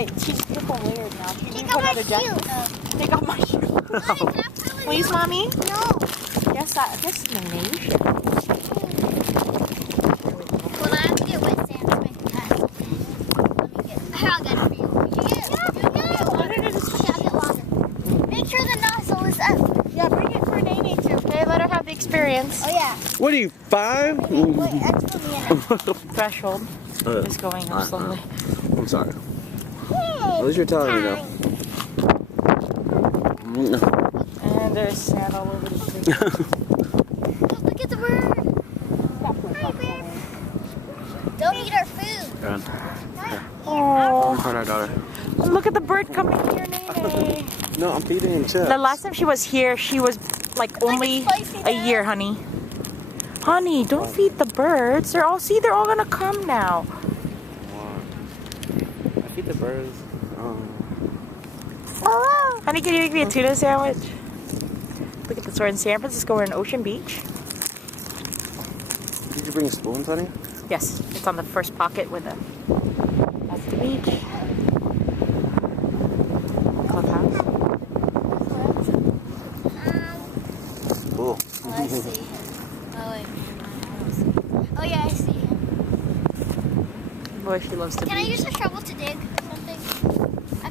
she's beautiful layered now. Take off my shoes. Take off my shoes. Please, mommy? No. Yes, yes, Nene, you should. Well, I have to get wet sand to make a test. Let me get. Here, I'll get it for you. I'll get water. Make sure the nozzle is up. Yeah, bring it for Nene too. Okay, let her have the experience. Oh yeah. What are you, 5? Wait, that's for me. Threshold is going up slowly. I'm sorry. At least you're telling me now. And there's sand all over the place. Look at the bird. Hi, bird. Don't eat our food. Oh, Our daughter. look at the bird coming here, Nene. No, I'm feeding him chips. The last time she was here, she was like only a year, honey. Honey, don't feed the birds. They're all gonna come now. I feed the birds. Honey, can you make me a tuna sandwich? Look at this. We're in San Francisco. We're in Ocean Beach. Did you bring spoons, honey? Yes, it's on the first pocket with the. That's the beach. Clubhouse. Cool. Oh, I see him. Oh, wait. Oh, yeah, I see him. Boy, she loves to Can I beach. use a shovel to dig?